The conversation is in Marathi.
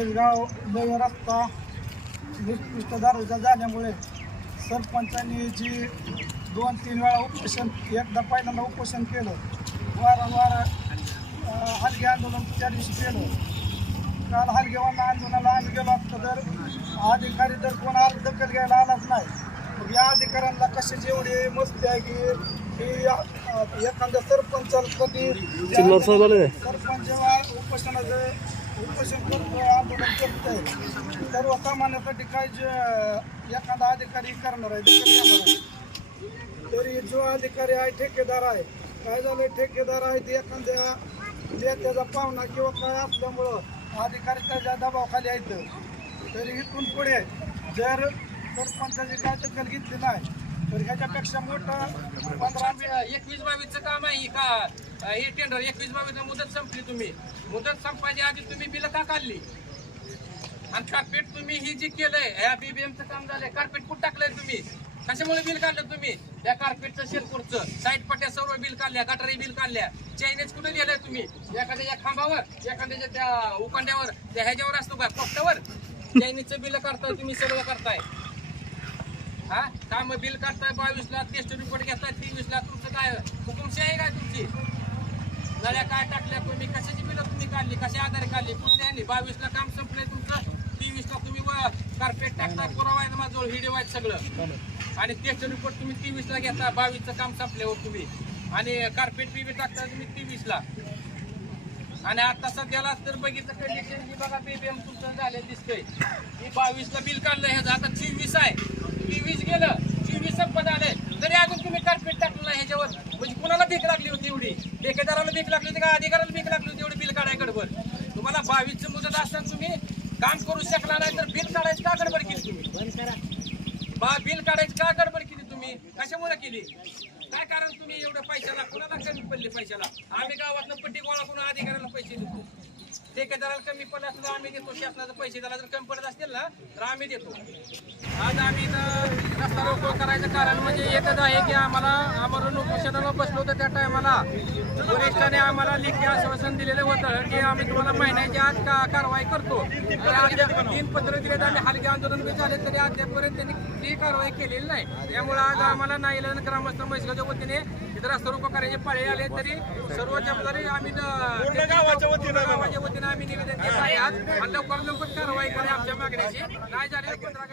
मैलगाव नवीन रस्ता निकृष्ट दर्जा झाल्यामुळे सरपंचांनी जी दोन तीन वेळा उपोषण एकदा पहिल्यांदा उपोषण केलं वारंवार हलगे आंदोलन त्या दिवशी केलं. काल हलगेवांना आंदोलनाला आम्ही गेलो असतो तर अधिकारी जर कोण आज दखल घ्यायला आलाच नाही. मग या अधिकाऱ्यांना कशाची एवढी मस्ती आहे की एखाद्या सरपंच कधी सरपंच जेव्हा उपोषणाचं उपोषण करतोय आंदोलन करतोय. सर्वसामान्यासाठी काय जे एखादा अधिकारी करणार आहे दखल आहे. तरी जो अधिकारी आहे ठेकेदार आहे. काय झालं ठेकेदार आहे ते एखाद्या नेत्याचा पाहुणा किंवा काय असल्यामुळं अधिकारी त्याच्या दबावाखाली आहेत तरी इथून पुढे जर सरपंचाची काय दखल घेतली नाही तर ह्याच्यापेक्षा मोठं पंधरा एकवीस बावीसचं काम आहे का हे टेंडर एकवीस बावीस मुदत संपली तुम्ही. मुदत संपायच्या आधी तुम्ही बिल का काढली? आणि कार्पेट तुम्ही ही जी केलंय ह्या बीबीएमचं काम झालंय. कार्पेट कुठं टाकलंय तुम्ही? कशामुळे बिल काढलं तुम्ही? त्या कार्पेटचं शेतपूरचं साईड पट्ट्या सर्व बिल काढल्या गटारी बिल काढल्या. चायनीज कुठे गेलाय तुम्ही? एखाद्याच्या खांबावर एखाद्याच्या त्या उकांड्यावर त्या ह्याच्यावर असतो का? पोस्टावर चायनीजचं बिल काढताय तुम्ही सर्व करताय. हा? काम बिल काढताय बावीस लाख टेस्ट रिपोर्ट घेताय तेवीस लाख तुमचं काय हुकुमशाही आहे काय तुमची? नळ्या काय टाकल्या तुम्ही कशाची बिलं तुम्ही काढली कशा आधारे काढली? कुठल्या ह्यांनी बावीस ला काम संपलंय तुमचं? तेवीस ला तुम्ही कार्पेट टाकता पुरावा आहे माझं व्हिडिओ आहेत सगळं. आणि टेस्ट रिपोर्ट तुम्ही तेवीस ला घेता बावीसचं काम संपल्यावर तुम्ही. आणि कार्पेट बिबी टाकता तुम्ही तेवीस ला आणि आता सध्याला तर बघितलं कंडिशन की बघा बीबीएम तुमचं झालं दिसतंय. मी बावीस ला बिल काढलं ह्याचं आता चोवीस आहे. चोवीस गेलं चोवीस संपत आलंय तरी अजून तुम्ही कार्पेट टाकलं नाही ह्याच्यावर म्हणजे कुणाला भीक लागली होती एवढी भीक लागली होती का? अधिकाऱ्याला भीक लागली होती एवढी बिल काढाय गडबड. तुम्हाला बावीसचं मुदत असताना तुम्ही काम करू शकला नाही तर बिल काढायची का गडबड केली तुम्ही? बा बिल काढायची का गडबड केली तुम्ही? कशामुळे केली? काय कारण तुम्ही एवढं पैशाला? कुणाला कमी पडले पैशाला? आम्ही गावातनं पट्टी गोळा करून अधिकाऱ्याला पैसे देतो. ठेकेदाराला कमी पडलं असलं तर आम्ही देतो. शासनाचे पैसे त्याला जर कमी पडत असतील ना तर आम्ही देतो. आज आम्ही इथं रस्ता रोको करायचं कारण म्हणजे एकच आहे की आम्हाला आम्हाला उपोषणाला बसलो होतं त्या टायमाला. वरिष्ठाने आम्हाला लेखी आश्वासन दिलेलं होतं की आम्ही तुम्हाला महिन्याच्या आज का कारवाई करतो. तर तीन पत्र दिलेत आणि हलके आंदोलन झाले तरी अद्यापपर्यंत त्यांनी ती कारवाई केलेली नाही. त्यामुळे आज आम्हाला नाईला ग्रामस्थ महिलाच्या वतीने रस्ता रोको करायचे पाळी आले तरी सर्व जबाबदारी आम्ही गावाच्या वतीने आम्ही निवेदन केलं आहे आज. लवकर लवकर कारवाई करा आमच्या मागण्याची नाही झाले पंधरा